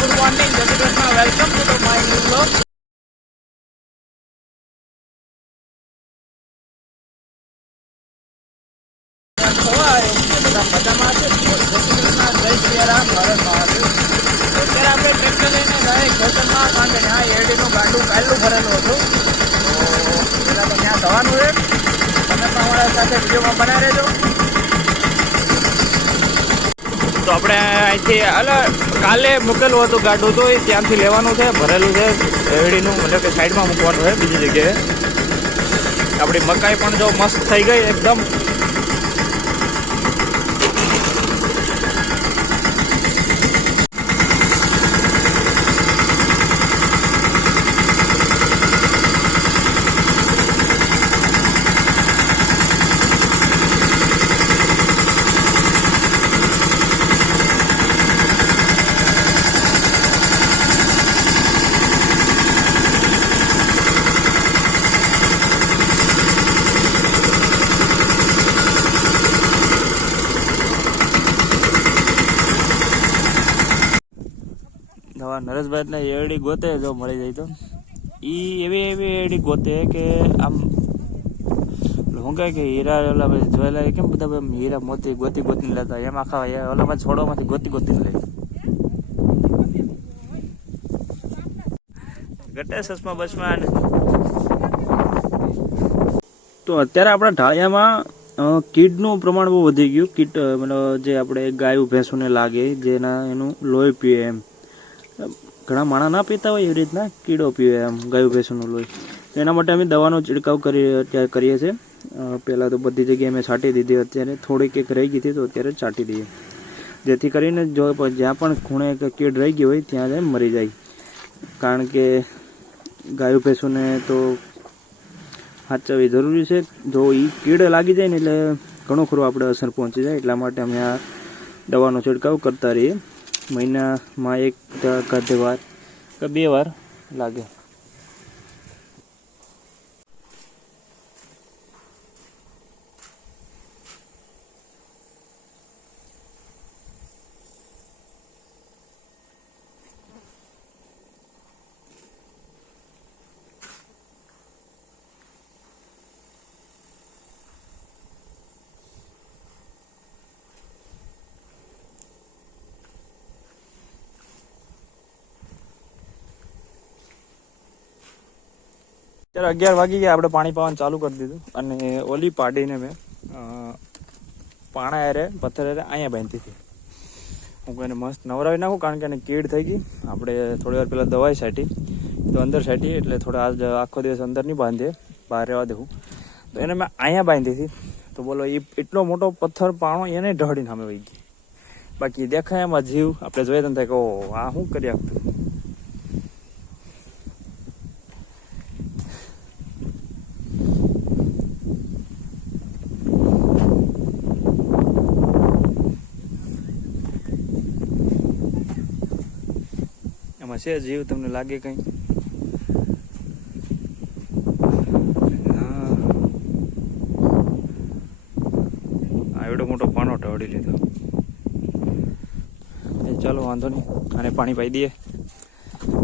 Good morning, જય Shri Krishna. Welcome to the my new blog. બધા મજામાં છે. જય શ્રી કૃષ્ણ, જય સિયારામ, ભારત મહાદેવ. અત્યારે આપણે ટ્રેક્ટર લઈને જાય ખેતરમાં, કારણ કે ત્યાં એરડીનું ગાંડું કાયલું ભરેલું હતું. તો પેલા તો ત્યાં જવાનું છે. તમે પણ અમારા સાથે વિડીયોમાં બનાવી રહેજો. તો આપણે અહીંથી કાલે મૂકેલું હતું ગાડું, તો એ ત્યાંથી લેવાનું છે, ભરેલું છે એરડીનું, મતલબ કે સાઈડમાં મૂકવાનું છે બીજી જગ્યાએ. આપણી મકાઈ પણ જો મસ્ત થઈ ગઈ એકદમ. નરેશભાઈ ને એરડી ગોતે જો મળી જાય તો એવી એરડી ગોતે કે આમ શું કહે કે હીરા ઓલા જોયેલા કેમ બધા હીરા મોતી ગોતી ગોતીને લેતા, એમ આખા ઓલામાં છોડોમાંથી ગોતી ગોતીને લે. ગટે સસમાં બસમાં. તો અત્યારે આપણા ઢાળિયામાં કીડનું પ્રમાણ બહુ વધી ગયું. કીટ મતલબ જે આપણે ગાયું ભેંસોને લાગે, જેના એનું લોહી પીએ, એમ ઘણા માણસ ના પીતા હોય એવી રીતના કીડો પીવે એમ ગાયું ભેંસોનું લોહી. એના માટે અમે દવાનો છિડકાવ કરીએ છીએ. પહેલાં તો બધી જગ્યાએ અમે છાંટી દીધી, અત્યારે થોડીક એક રહી ગઈ હતી તો અત્યારે છાંટી દઈએ, જેથી કરીને જો જ્યાં પણ ખૂણે કીડ રહી ગઈ હોય ત્યાં જ મરી જાય. કારણ કે ગાયું ભેંસોને તો સાચવવી જરૂરી છે. જો એ કીડ લાગી જાય ને એટલે ઘણું ખરું આપણે અસર પહોંચી જાય. એટલા માટે અમે આ દવાનો છિડકાવ કરતા રહીએ. મહિનામાં એક વાર કે 2 વાર લાગે. અત્યારે 11 વાગી ગયા, આપણે પાણી પાવાનું ચાલુ કરી દીધું. અને ઓલી પાડીને મેં પાણા એરે પથ્થર એરે અહીંયા બાંધી હતી. હું કોઈને મસ્ત નવરાવી નાખું, કારણ કે એને કીડ થઈ ગઈ. આપણે થોડી વાર પહેલાં દવાઈ છાંટી તો અંદર છાંટી, એટલે થોડા આજ આખો દિવસ અંદર નહીં બાંધીએ, બહાર રહેવા દેવું. તો એને મેં અહીંયા બાંધી હતી. તો બોલો, એ એટલો મોટો પથ્થર પાણો એને ઢળીને સામે વહી ગઈ. બાકી દેખાય એમાં જીવ આપણે જોઈએ તો થાય કે ઓહ, આ શું કરી આપતું. છે જીવ, તમને લાગે કઈ? એવડો મોટો પાનો ઢળી લીધો. ચાલો વાંધો નહીં, આને પાણી પાઈ દઈએ.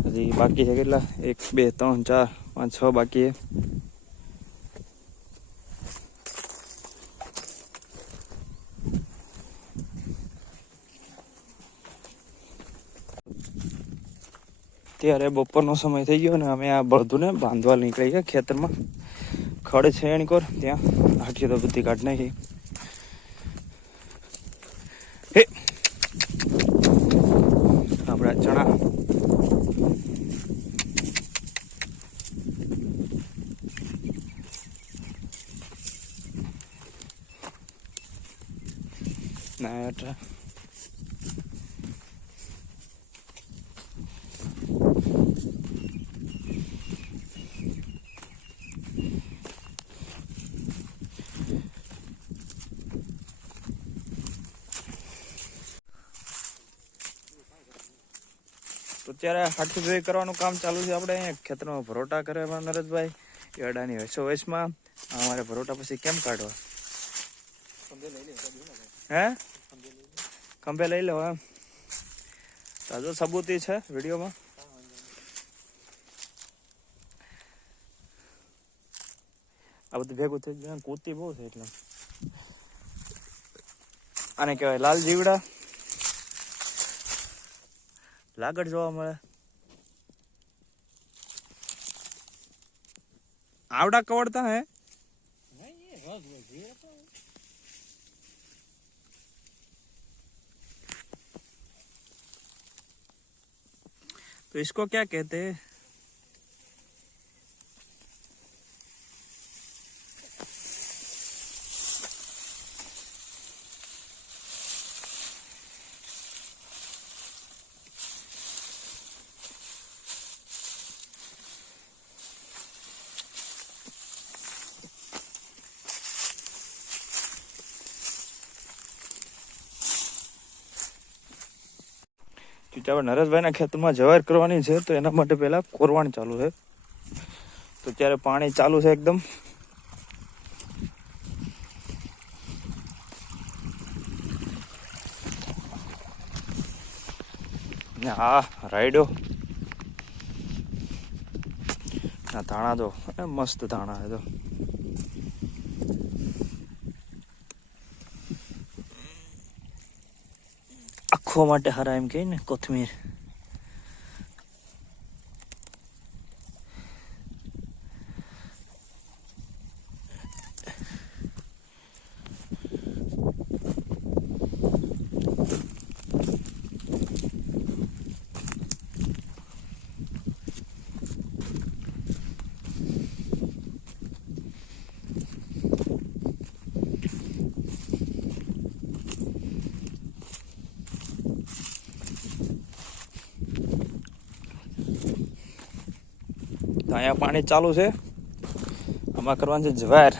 હજી બાકી છે કેટલા? 1 2 3 4 5 6 બાકી છે. ત્યારે બપોરનો સમય થઈ ગયો ને અમે આ બળદુને બાંધવા નીકળી ગયા ખેતરમાં. ખડ છે એની કોર, ત્યાં આખી તો બધી કાઢ નાખી. હે આપણા ચણા ના તો અત્યારે હાથથી જોઈ કરવાનું કામ ચાલુ છે. આપણે અહીંયા ખેતરમાં ભરોટા કરે નરેશભાઈ, એડાની વચમાં. અમારે ભરોટા પછી કેમ કાઢવા? હે ખંભે લઈ લો એમ. તાજો સબૂતી છે વિડીયોમાં. આ બધું ભેગું થઈ ગયું. કૂતી બહુ છે એટલે આને કહેવાય લાલ જીવડા. લાગડ જોવા મળે. આવડા કવડતા હે. तो इसको क्या कहते हैं? નરેશભાઈના ખેતરમાં જવાર કરવાની છે તો એના માટે પહેલા કોરવાણ ચાલુ છે. તો ત્યારે પાણી ચાલુ છે એકદમ. હા રાયડો ધાણા તો મસ્ત ધાણા છે. તો આખો માટે હારા એમ કે ને કોથમીર. અહીંયા પાણી ચાલુ છે. આમાં કરવાનું છે જવાર.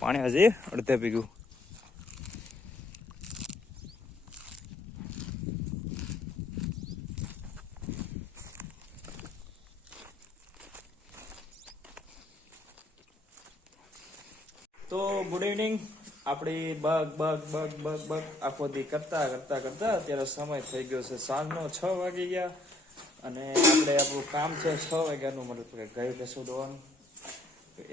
પાણી હજી અડધે ભીગું. તો ગુડ ઇવનિંગ. આપણી bug bug bug bug bug આખો દી કરતા કરતા કરતા અત્યારે સમય થઈ ગયો છે સાંજનો 6 વાગી ગયા. અને આપણે આપણું કામ છે 6 વાગ્યાનું, મતલબ કે ગાય ભેંસું દોવાનું.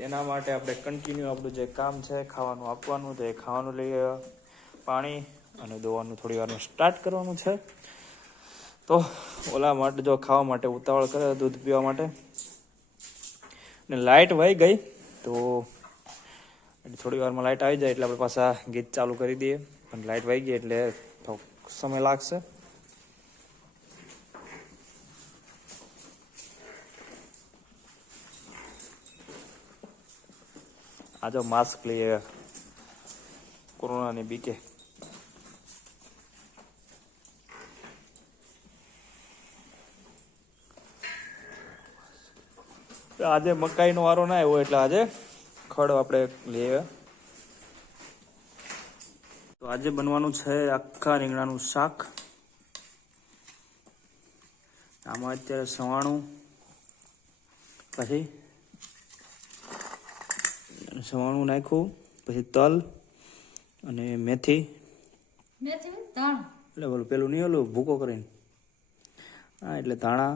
એના માટે આપણે કન્ટિન્યુ આપણું જે કામ છે ખાવાનું આપવાનું, તો એ ખાવાનું લઈ પાણી અને દોવાનું થોડી વારનું સ્ટાર્ટ કરવાનું છે. તો ઓલા માટે જો ખાવા માટે ઉતાવળ કરે દૂધ પીવા માટે, ને લાઇટ વહી ગઈ તો થોડી વારમાં લાઇટ આવી જાય એટલે આપણે પાછા ગીત ચાલુ કરી દઈએ. પણ લાઇટ વહી ગઈ એટલે સમય લાગશે. આ જો માસ્ક લઈએ કોરોનાની બીકે. આજે મકાઈનો વારો ના આવ્યો એટલે આજે ખડ આપણે લઈએ. તો આજે બનવાનું છે આખા રીંગણાનું શાક. આમાં અત્યારે સવાણું, પછી સવાણું નાખ્યું, પછી તલ અને મેથી. એટલે બોલું પેલું નહીં ઓલું ભૂકો કરીને. હા એટલે ધાણા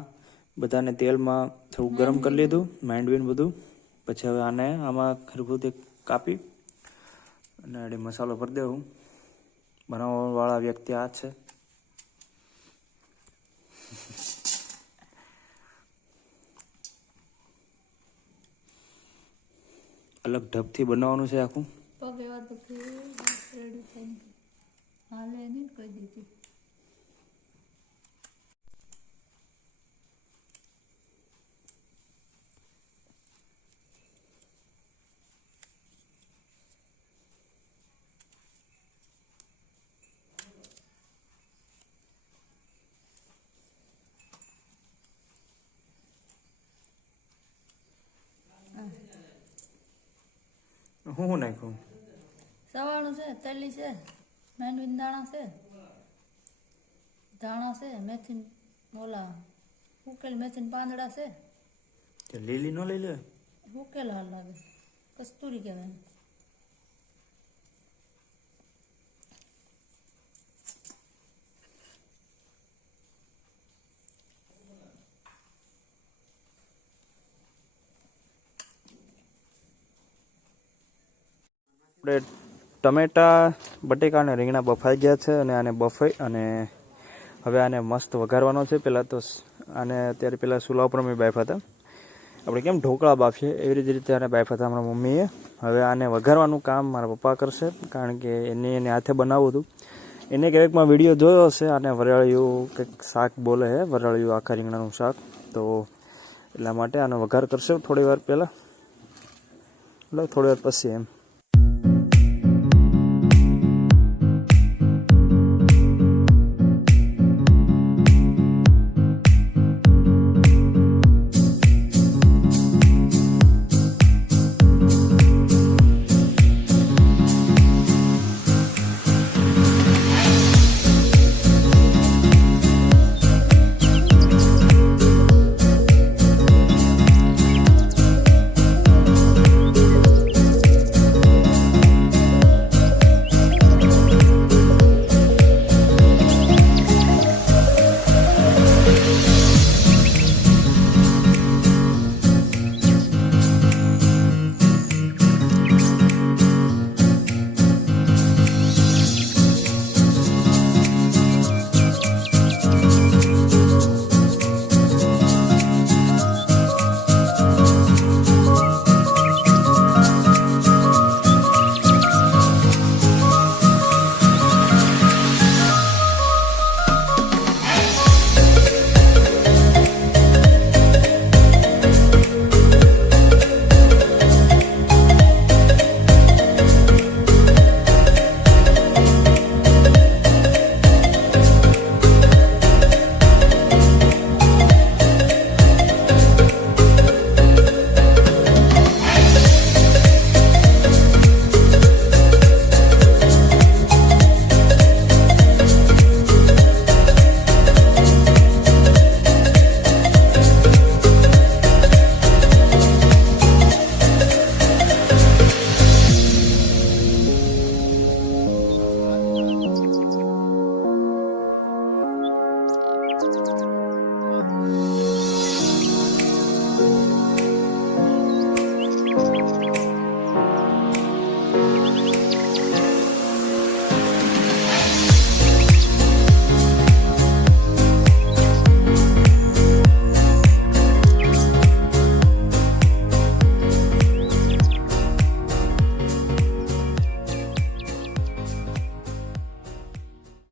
બધાને તેલમાં થોડું ગરમ કરી લીધું, માંડવીને બધું. પછી હવે આને આમાં ખરબૂતી કાપી અને મસાલો ભરી દેવું. બનાવવાવાળા વ્યક્તિ આ છે. અલગ ઢબથી બનાવવાનું છે આખું. હું નાખ્યું? સવાણું છે, તલી છે, માંડવીના દાણા છે, ધાણા છે, મેથી ઓલા ઉકેલ મેથી પાંદડા છે. લીલી ન લઈ લે? ઉકેલ હાલ લાગે, કસ્તુરી કહેવાય. આપણે ટમેટા બટેકા અને રીંગણા બફાઈ ગયા છે અને આને બફાઈ અને હવે આને મસ્ત વઘારવાનો છે. પહેલાં તો આને અત્યારે પહેલાં ચૂલા ઉપર મેં બાફ્યા હતા, આપણે કેમ ઢોકળા બાફીએ એવી રીતે આને બાફ્યા હતા મારા મમ્મીએ. હવે આને વઘારવાનું કામ મારા પપ્પા કરશે, કારણ કે એને હાથે બનાવવું હતું. એને ક્યારેકમાં વિડીયો જોયો હશે, આને વરાળિયું કંઈક શાક બોલે છે, વરાળિયું આખા રીંગણાનું શાક. તો એટલા માટે આનો વઘાર કરશે થોડી વાર પહેલાં, એટલે થોડી વાર પછી એમ.